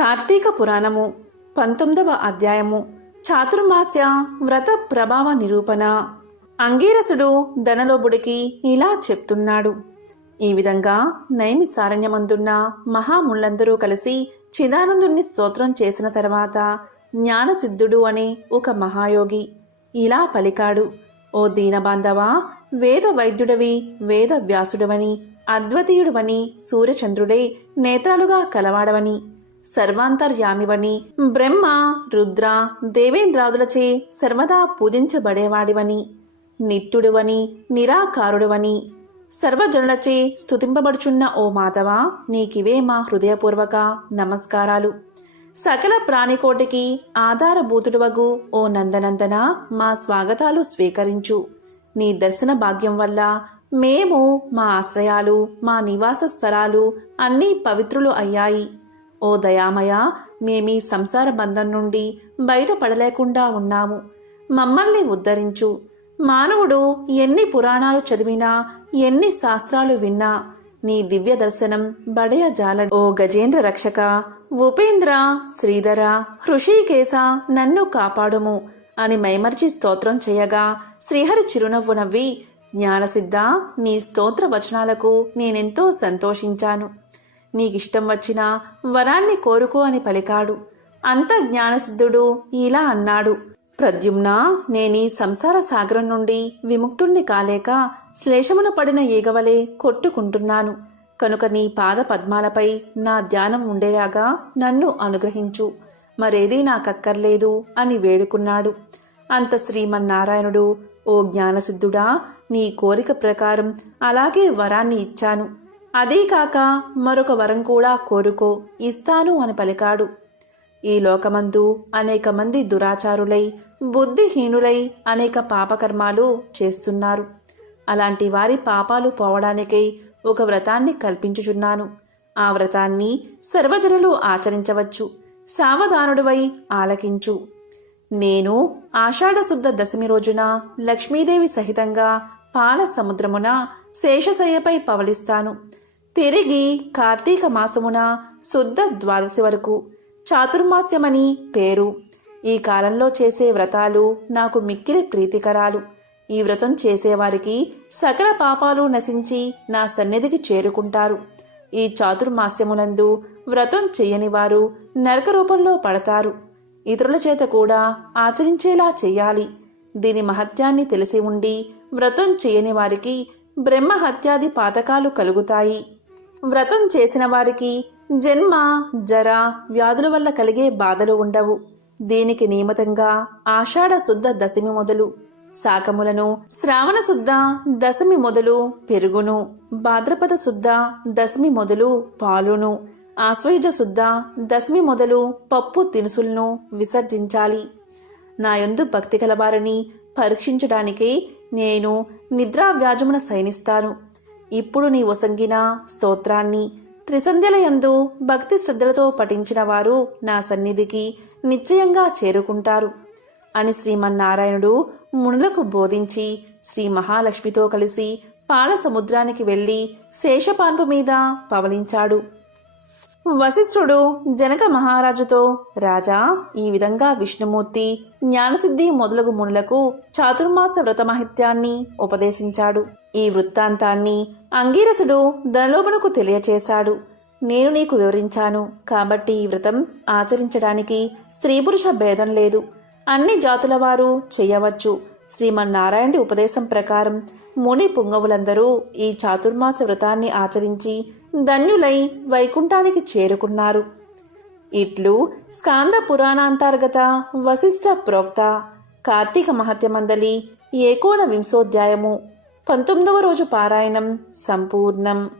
కార్తీక పురాణము పంతొమ్మిదవ అధ్యాయము చాతుర్మాస్య వ్రత ప్రభావ నిరూపణ. అంగీరసుడు ధనలోబుడికి ఇలా చెప్తున్నాడు. ఈ విధంగా నైమిసారణ్యమందున్న మహాముళ్ళందరూ కలిసి చిదానందుణ్ణి స్తోత్రం చేసిన తర్వాత జ్ఞానసిద్ధుడు అనే ఒక మహాయోగి ఇలా పలికాడు. ఓ దీనబాంధవా వేద వైద్యుడవి వేద వ్యాసుడవని అద్వితీయుడవని సూర్యచంద్రుడే నేత్రాలుగా కలవాడవని సర్వాంతర్యామివని బ్రహ్మ రుద్ర దేవేంద్రాదులచే సర్వదా పూజించబడేవాడివని నిత్యుడువని నిరాకారుడువని సర్వజనులచే స్తుతింపబడుచున్న ఓ మాధవ నీకివే మా హృదయపూర్వక నమస్కారాలు. సకల ప్రాణికోటికి ఆధారభూతుడువగు ఓ నందనందన మా స్వాగతాలు స్వీకరించు. నీ దర్శన భాగ్యం వల్ల మేము మా ఆశ్రయాలు మా నివాస స్థలాలు అన్నీ పవిత్రులు అయ్యాయి. ఓ దయామయ మేమీ సంసార బంధం నుండి బయటపడలేకుండా ఉన్నాము. మమ్మల్ని ఉద్ధరించు. మానవుడు ఎన్ని పురాణాలు చదివినా ఎన్ని శాస్త్రాలు విన్నా నీ దివ్య దర్శనం బడయ జాల ఓ గజేంద్ర రక్షక ఉపేంద్ర శ్రీధర హృషికేశ నన్ను కాపాడుము అని మైమర్చి స్తోత్రం చేయగా శ్రీహరి చిరునవ్వు నవ్వి జ్ఞానసిద్ధ నీ స్తోత్ర వచనాలకు నేనెంతో సంతోషించాను. నీకిష్టం వచ్చిన వరాన్ని కోరుకో అని పలికాడు. అంత జ్ఞానసిద్ధుడు ఇలా అన్నాడు. ప్రద్యుమ్న నేనీ సంసార సాగరం నుండి విముక్తుణ్ణి కాలేక శ్లేషమున పడిన ఈగవలే కొట్టుకుంటున్నాను. కనుక నీ పాద పద్మాలపై నా ధ్యానం ఉండేలాగా నన్ను అనుగ్రహించు. మరేదీ నాకక్కర్లేదు అని వేడుకున్నాడు. అంత శ్రీమన్నారాయణుడు ఓ జ్ఞానసిద్ధుడా నీ కోరిక ప్రకారం అలాగే వరాన్ని ఇచ్చాను. అదీకాక మరొక వరం కూడా కోరుకో ఇస్తాను అని పలికాడు. ఈ లోకమందు అనేక మంది దురాచారులై బుద్ధిహీనులై అనేక పాపకర్మాలు చేస్తున్నారు. అలాంటి వారి పాపాలు పోవడానికై ఒక వ్రతాన్ని కల్పించుచున్నాను. ఆ వ్రతాన్ని సర్వజనులు ఆచరించవచ్చు సావధానుడివై ఆలకించు. నేను ఆషాఢశుద్ధ దశమి రోజున లక్ష్మీదేవి సహితంగా పాల సముద్రమున శేషశయ్యపై పవలిస్తాను. తిరిగి కార్తీక మాసమున శుద్ధ ద్వాదశి వరకు చాతుర్మాస్యమని పేరు. ఈ కాలంలో చేసే వ్రతాలు నాకు మిక్కిలి ప్రీతికరాలు. ఈ వ్రతం చేసేవారికి సకల పాపాలు నశించి నా సన్నిధికి చేరుకుంటారు. ఈ చాతుర్మాస్యమునందు వ్రతం చెయ్యని వారు నరక రూపంలో పడతారు. ఇతరుల చేత కూడా ఆచరించేలా చెయ్యాలి దీని మహత్యాన్ని తెలిసి ఉండి వ్రతం చేయని వారికి బ్రహ్మహత్యాది పాతకాలు కలుగుతాయి. వ్రతం చేసిన వారికి జన్మ జర వ్యాధుల వల్ల కలిగే బాధలు ఉండవు. దీనికి నియమితంగా ఆషాఢ శుద్ధ దశమి మొదలు శాకములను శ్రావణ శుద్ధ దశమి మొదలు పెరుగును భాద్రపద శుద్ధ దశమి మొదలు పాలును ఆశ్వయుజ శుద్ధ దశమి మొదలు పప్పు తినుసులను విసర్జించాలి. నా యందు భక్తి కలవారిని పరీక్షించడానికే నేను నిద్రా వ్యాజమున శయనిస్తాను. ఇప్పుడు నీ ఒసంగిన స్తోత్రాన్ని త్రిసంధ్యల యందు భక్తి శ్రద్ధలతో పఠించిన వారు నా సన్నిధికి నిశ్చయంగా చేరుకుంటారు. అని శ్రీమన్నారాయణుడు మునులకు బోధించి శ్రీ మహాలక్ష్మితో కలిసి పాల సముద్రానికి వెళ్ళి శేషపాన్పు మీద పవలించాడు. వశిష్ఠుడు జనక మహారాజుతో రాజా ఈ విధంగా విష్ణుమూర్తి జ్ఞానసిద్ధి మొదలగు మునులకు చాతుర్మాస వ్రతమహిత్యాన్ని ఉపదేశించాడు. ఈ వృత్తాంతాన్ని అంగీరసుడు ధనలోపనకు తెలియచేశాడు. నేను నీకు వివరించాను. కాబట్టి ఈ వ్రతం ఆచరించడానికి స్త్రీ పురుష భేదం లేదు. అన్ని జాతుల వారు చేయవచ్చు. శ్రీమన్నారాయణుడి ఉపదేశం ప్రకారం ముని పుంగవులందరూ ఈ చాతుర్మాస వ్రతాన్ని ఆచరించి ధన్యులై వైకుంఠానికి చేరుకున్నారు. ఇట్లు స్కాంద పురాణాంతర్గత వశిష్ఠ ప్రోక్త కార్తీక మహత్యమందలి ఏకోన వింశోధ్యాయము పంతొమ్మిదవ రోజు పారాయణం సంపూర్ణం.